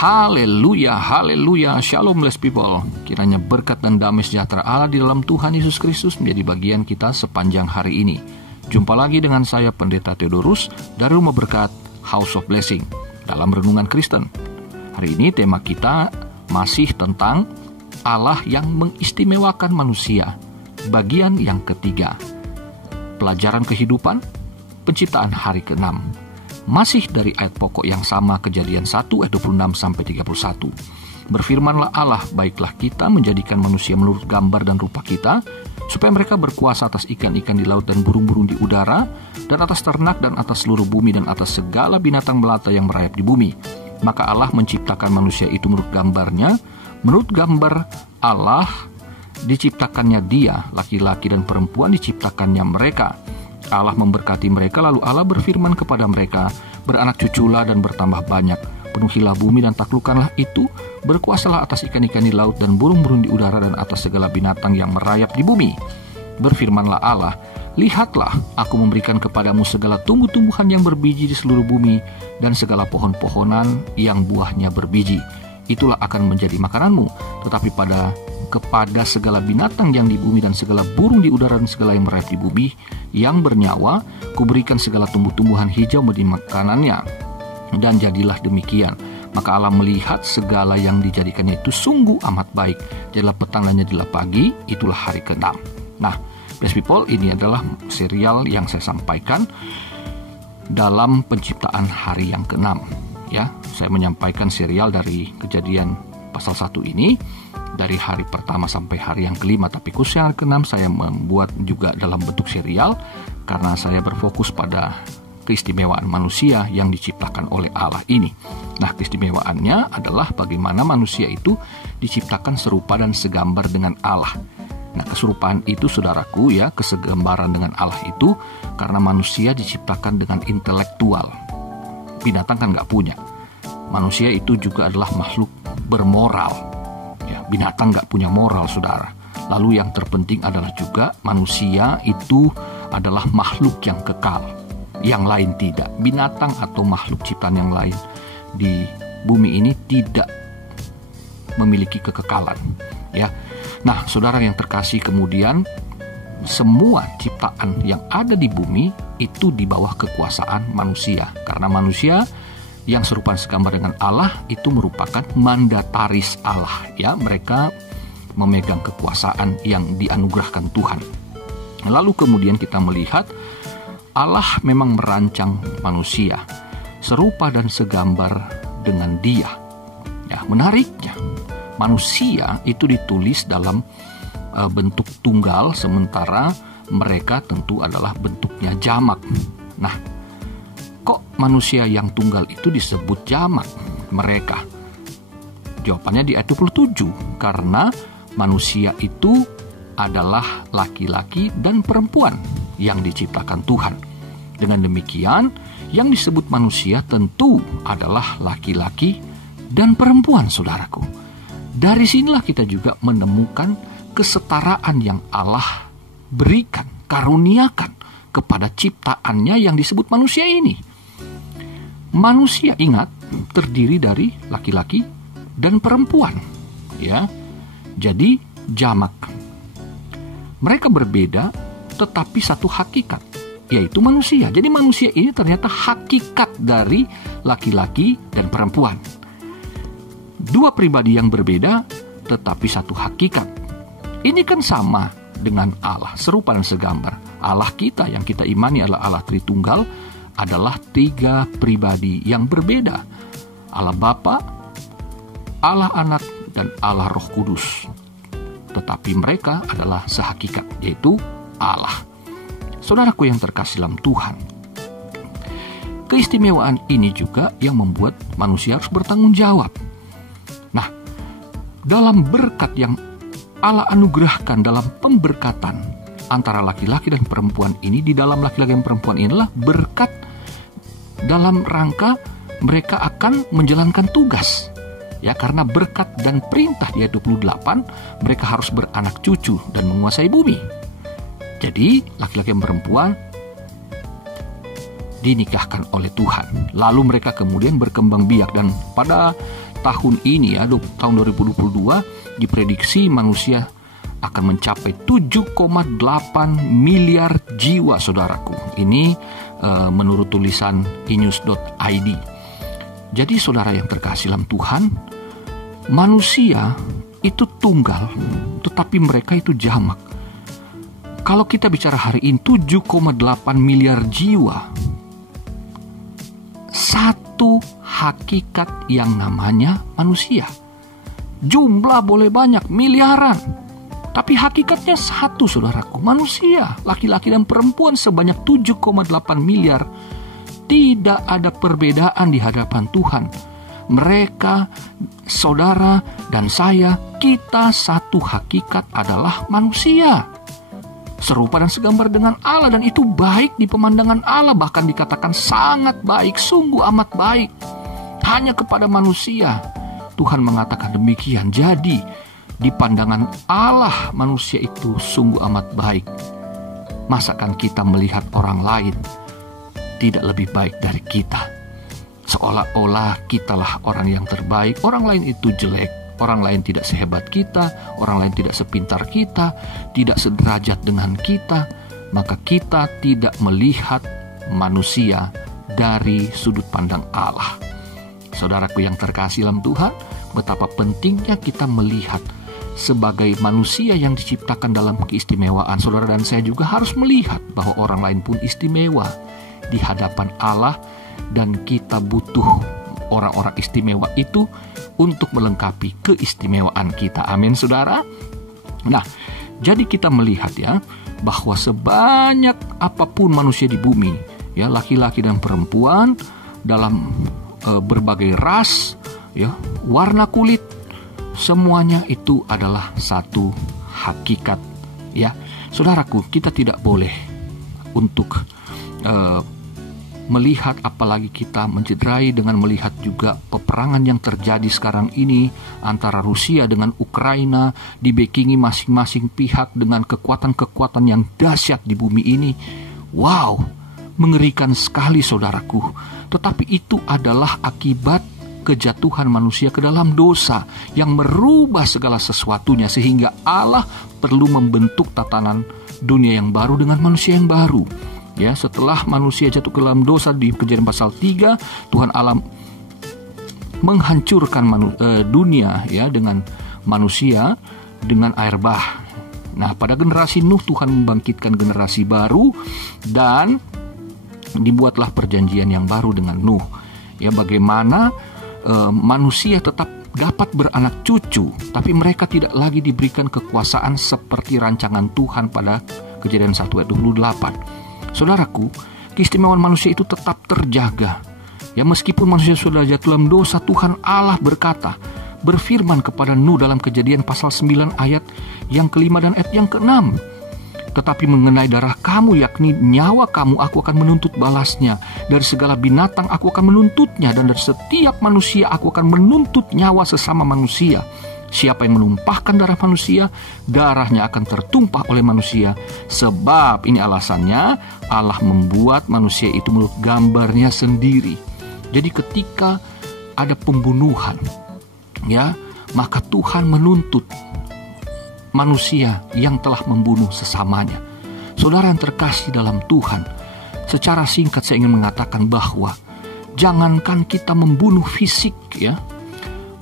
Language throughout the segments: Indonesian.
Haleluya, haleluya, shalom blessed people. Kiranya berkat dan damai sejahtera Allah di dalam Tuhan Yesus Kristus menjadi bagian kita sepanjang hari ini. Jumpa lagi dengan saya Pendeta Theodorus dari Rumah Berkat House of Blessing dalam Renungan Kristen. Hari ini tema kita masih tentang Allah yang mengistimewakan manusia. Bagian yang ketiga, pelajaran kehidupan, penciptaan hari ke-6. Masih dari ayat pokok yang sama, Kejadian 1 ayat 26-31. Berfirmanlah Allah, baiklah kita menjadikan manusia menurut gambar dan rupa kita, supaya mereka berkuasa atas ikan-ikan di laut dan burung-burung di udara, dan atas ternak dan atas seluruh bumi dan atas segala binatang melata yang merayap di bumi. Maka Allah menciptakan manusia itu menurut gambarnya, menurut gambar Allah diciptakannya dia, laki-laki dan perempuan diciptakannya mereka. Allah memberkati mereka, lalu Allah berfirman kepada mereka, beranak cuculah dan bertambah banyak, penuhilah bumi dan taklukkanlah itu, berkuasalah atas ikan-ikan di laut dan burung-burung di udara dan atas segala binatang yang merayap di bumi. Berfirmanlah Allah, lihatlah, aku memberikan kepadamu segala tumbuh-tumbuhan yang berbiji di seluruh bumi dan segala pohon-pohonan yang buahnya berbiji. Itulah akan menjadi makananmu, tetapi kepada segala binatang yang di bumi dan segala burung di udara dan segala yang merayap di bumi yang bernyawa, kuberikan segala tumbuh-tumbuhan hijau menjadi makanannya. Dan jadilah demikian. Maka Allah melihat segala yang dijadikannya itu sungguh amat baik. Jadilah petang dan jadilah pagi, itulah hari ke-6. Nah, blessed people, ini adalah serial yang saya sampaikan dalam penciptaan hari yang ke-6. Ya, saya menyampaikan serial dari Kejadian pasal 1 ini dari hari pertama sampai hari yang ke-5, tapi khusus yang ke-6 saya membuat juga dalam bentuk serial karena saya berfokus pada keistimewaan manusia yang diciptakan oleh Allah ini. Nah, keistimewaannya adalah bagaimana manusia itu diciptakan serupa dan segambar dengan Allah. Nah, keserupaan itu saudaraku ya, kesegambaran dengan Allah itu karena manusia diciptakan dengan intelektual. Binatang kan nggak punya. Manusia itu juga adalah makhluk bermoral. Ya, binatang nggak punya moral, saudara. Lalu yang terpenting adalah juga manusia itu adalah makhluk yang kekal. Yang lain tidak. Binatang atau makhluk ciptaan yang lain di bumi ini tidak memiliki kekekalan. Ya. Nah, saudara yang terkasih, kemudian semua ciptaan yang ada di bumi itu di bawah kekuasaan manusia. Karena manusia yang serupa segambar dengan Allah itu merupakan mandataris Allah. Ya, mereka memegang kekuasaan yang dianugerahkan Tuhan. Lalu kemudian kita melihat Allah memang merancang manusia serupa dan segambar dengan Dia. Ya, menariknya manusia itu ditulis dalam bentuk tunggal, sementara mereka tentu adalah bentuknya jamak. Nah, kok manusia yang tunggal itu disebut jamak mereka? Jawabannya di ayat 27, karena manusia itu adalah laki-laki dan perempuan yang diciptakan Tuhan. Dengan demikian, yang disebut manusia tentu adalah laki-laki dan perempuan, saudaraku. Dari sinilah kita juga menemukan kesetaraan yang Allah berikan, karuniakan kepada ciptaannya yang disebut manusia ini. Manusia, ingat, terdiri dari laki-laki dan perempuan. Ya, jadi jamak. Mereka berbeda, tetapi satu hakikat, yaitu manusia. Jadi manusia ini ternyata hakikat dari laki-laki dan perempuan. Dua pribadi yang berbeda, tetapi satu hakikat. Ini kan sama dengan Allah, serupa dan segambar. Allah kita yang kita imani adalah Allah Tritunggal, adalah tiga pribadi yang berbeda. Allah Bapa, Allah Anak, dan Allah Roh Kudus. Tetapi mereka adalah sehakikat, yaitu Allah. Saudaraku yang terkasih dalam Tuhan, keistimewaan ini juga yang membuat manusia harus bertanggung jawab. Nah, dalam berkat yang Allah anugerahkan dalam pemberkatan antara laki-laki dan perempuan ini, di dalam laki-laki dan perempuan inilah berkat dalam rangka mereka akan menjalankan tugas. Ya, karena berkat dan perintah di ayat 28, mereka harus beranak cucu dan menguasai bumi. Jadi, laki-laki dan perempuan dinikahkan oleh Tuhan. Lalu mereka kemudian berkembang biak, dan pada tahun ini ya, tahun 2022 diprediksi manusia akan mencapai 7,8 miliar jiwa, saudaraku. Ini menurut tulisan inews.id. Jadi saudara yang terkasih dalam Tuhan, manusia itu tunggal, tetapi mereka itu jamak. Kalau kita bicara hari ini 7,8 miliar jiwa, satu hakikat yang namanya manusia. Jumlah boleh banyak, miliaran, tapi hakikatnya satu, saudaraku, manusia, laki-laki dan perempuan sebanyak 7,8 miliar. Tidak ada perbedaan di hadapan Tuhan. Mereka, saudara dan saya, kita satu hakikat adalah manusia. Serupa dan segambar dengan Allah, dan itu baik di pemandangan Allah, bahkan dikatakan sangat baik, sungguh amat baik. Hanya kepada manusia Tuhan mengatakan demikian. Jadi di pandangan Allah manusia itu sungguh amat baik. Masakan kita melihat orang lain tidak lebih baik dari kita, seolah-olah kitalah orang yang terbaik, orang lain itu jelek, orang lain tidak sehebat kita, orang lain tidak sepintar kita, tidak sederajat dengan kita. Maka kita tidak melihat manusia dari sudut pandang Allah. Saudaraku yang terkasih dalam Tuhan, betapa pentingnya kita melihat sebagai manusia yang diciptakan dalam keistimewaan. Saudara dan saya juga harus melihat bahwa orang lain pun istimewa di hadapan Allah, dan kita butuh orang-orang istimewa itu untuk melengkapi keistimewaan kita. Amin, saudara. Nah, jadi kita melihat ya, bahwa sebanyak apapun manusia di bumi, ya, laki-laki dan perempuan dalam berbagai ras, ya, warna kulit, semuanya itu adalah satu hakikat, ya. Saudaraku, kita tidak boleh untuk melihat, apalagi kita mencederai dengan melihat juga peperangan yang terjadi sekarang ini antara Rusia dengan Ukraina, dibekingi masing-masing pihak dengan kekuatan-kekuatan yang dahsyat di bumi ini. Wow, mengerikan sekali, saudaraku. Tetapi itu adalah akibat kejatuhan manusia ke dalam dosa yang merubah segala sesuatunya, sehingga Allah perlu membentuk tatanan dunia yang baru dengan manusia yang baru. Ya, setelah manusia jatuh ke dalam dosa di Kejadian pasal 3, Tuhan Allah menghancurkan dunia, ya, dengan manusia dengan air bah. Nah, pada generasi Nuh Tuhan membangkitkan generasi baru, dan dibuatlah perjanjian yang baru dengan Nuh. Ya, bagaimana manusia tetap dapat beranak cucu, tapi mereka tidak lagi diberikan kekuasaan seperti rancangan Tuhan pada Kejadian 1 ayat 28. Saudaraku, keistimewaan manusia itu tetap terjaga. Ya, meskipun manusia sudah jatuh dalam dosa, Tuhan Allah berfirman kepada Nuh dalam Kejadian pasal 9 ayat yang ke-5 dan ayat yang ke-6. Tetapi mengenai darah kamu, yakni nyawa kamu, aku akan menuntut balasnya. Dari segala binatang aku akan menuntutnya, dan dari setiap manusia aku akan menuntut nyawa sesama manusia. Siapa yang menumpahkan darah manusia, darahnya akan tertumpah oleh manusia. Sebab ini alasannya, Allah membuat manusia itu menurut gambarnya sendiri. Jadi ketika ada pembunuhan, ya, maka Tuhan menuntut manusia yang telah membunuh sesamanya. Saudara yang terkasih dalam Tuhan, secara singkat saya ingin mengatakan bahwa jangankan kita membunuh fisik, ya,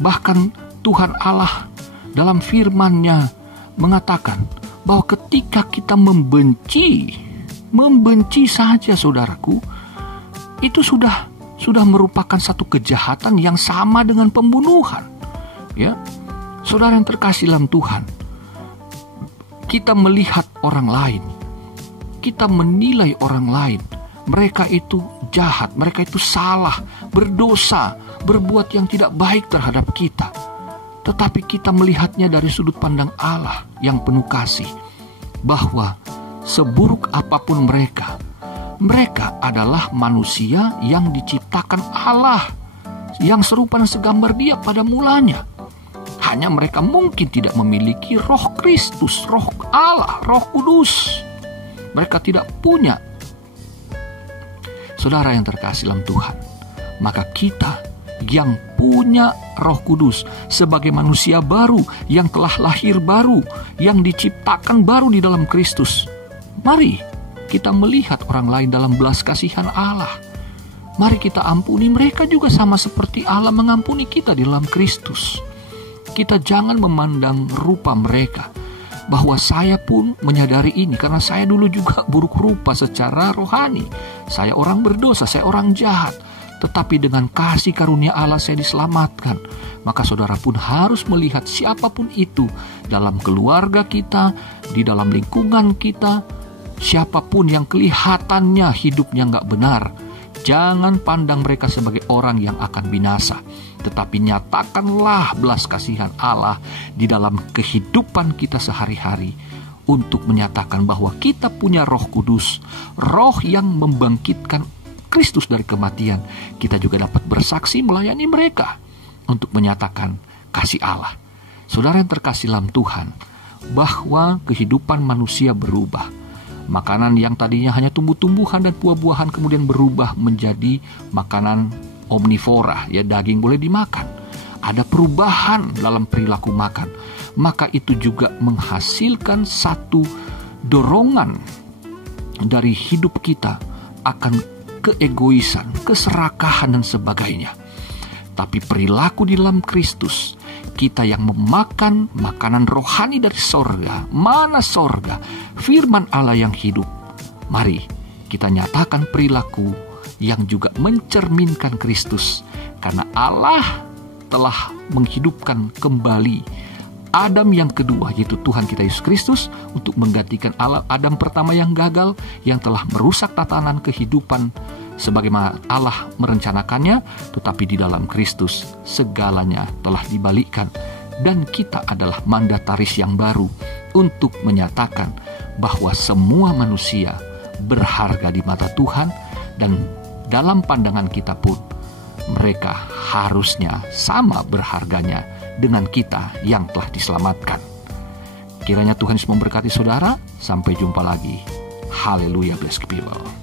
bahkan Tuhan Allah dalam firman-Nya mengatakan bahwa ketika kita membenci saja, saudaraku, itu sudah merupakan satu kejahatan yang sama dengan pembunuhan. Ya, saudara yang terkasih dalam Tuhan, kita melihat orang lain, kita menilai orang lain, mereka itu jahat, mereka itu salah, berdosa, berbuat yang tidak baik terhadap kita. Tetapi kita melihatnya dari sudut pandang Allah yang penuh kasih, bahwa seburuk apapun mereka adalah manusia yang diciptakan Allah, yang serupa dan segambar Dia pada mulanya. Hanya mereka mungkin tidak memiliki roh Kristus, roh Allah, roh kudus. Mereka tidak punya. Saudara yang terkasih dalam Tuhan, maka kita yang punya Roh Kudus, sebagai manusia baru yang telah lahir baru, yang diciptakan baru di dalam Kristus. Mari kita melihat orang lain dalam belas kasihan Allah. Mari kita ampuni mereka juga sama seperti Allah mengampuni kita di dalam Kristus. Kita jangan memandang rupa mereka, bahwa saya pun menyadari ini karena saya dulu juga buruk rupa secara rohani. Saya orang berdosa, saya orang jahat. Tetapi dengan kasih karunia Allah saya diselamatkan. Maka saudara pun harus melihat siapapun itu dalam keluarga kita, di dalam lingkungan kita, siapapun yang kelihatannya hidupnya nggak benar. Jangan pandang mereka sebagai orang yang akan binasa, tetapi nyatakanlah belas kasihan Allah di dalam kehidupan kita sehari-hari untuk menyatakan bahwa kita punya Roh Kudus, Roh yang membangkitkan Kristus dari kematian. Kita juga dapat bersaksi melayani mereka untuk menyatakan kasih Allah. Saudara yang terkasih dalam Tuhan, bahwa kehidupan manusia berubah. Makanan yang tadinya hanya tumbuh-tumbuhan dan buah-buahan kemudian berubah menjadi makanan omnivora, ya, daging boleh dimakan. Ada perubahan dalam perilaku makan. Maka itu juga menghasilkan satu dorongan dari hidup kita akan keegoisan, keserakahan dan sebagainya. Tapi perilaku di dalam Kristus, kita yang memakan makanan rohani dari sorga, mana sorga, firman Allah yang hidup. Mari kita nyatakan perilaku yang juga mencerminkan Kristus, karena Allah telah menghidupkan kembali Adam yang kedua, yaitu Tuhan kita Yesus Kristus, untuk menggantikan Adam pertama yang gagal, yang telah merusak tatanan kehidupan sebagaimana Allah merencanakannya. Tetapi di dalam Kristus segalanya telah dibalikkan, dan kita adalah mandataris yang baru untuk menyatakan bahwa semua manusia berharga di mata Tuhan, dan dalam pandangan kita pun mereka harusnya sama berharganya dengan kita yang telah diselamatkan. Kiranya Tuhan Yesus memberkati saudara. Sampai jumpa lagi. Haleluya, blessed people.